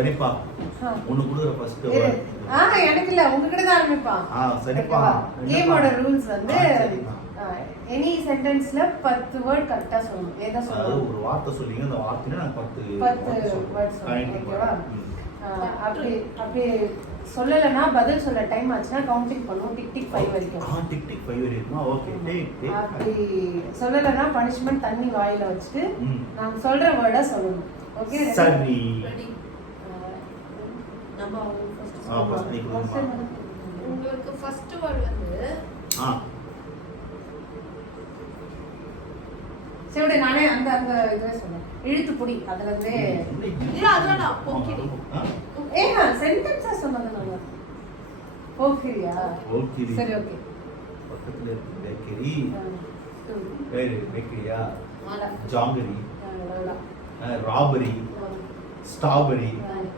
சரிப்பா ஒன்னு குடுக்குற ஃபர்ஸ்ட் எனக்கு இல்ல உங்ககிட்ட தான் ஆரம்பிப்பா. சரிப்பா கேமோட ரூல்ஸ் வந்து எனி சென்டென்ஸ்ல 10 வேர்ட் கரெக்ட்டா சொல்லணும். ஏதா சொல்லணும். ஒரு வார்த்தை சொல்லிங்க அந்த வார்த்தையில நான் 10 வேர்ட் சொல்லணும். ஓகேவா? அப்படி சொல்லலனா பதில் சொல்ல டைம் ஆச்சுனா கவுண்டிங் பண்ணுவோம். டிக் டிக் 5 வரைக்கும். டிக் டிக் 5 வரைக்கும். ஓகே. டேக் அப்படி சொல்லலனா பனிஷ்மென்ட் தண்ணி வாயில வச்சிட்டு நான் சொல்ற வேர்டா சொல்லணும். ஓகே? சரி. நம்ம ஃபர்ஸ்ட் உங்களுக்கு ஃபர்ஸ்ட் வேர்ட் வந்து சரி நானே அந்த இதுவே சொன்னேன். இழுத்து புடி அதுல இருந்து இல்ல அதெல்லாம் போக்கிரி. சென்டென்ஸா சொன்னது நாங்க. போக்கிரியா? போக்கிரி. சரி ஓகே. பக்கத்துல இருக்கு பேக்கரி. பேக்கரியா? ஜாங்கரி. ராபரி. ஸ்ட்ராபெரி.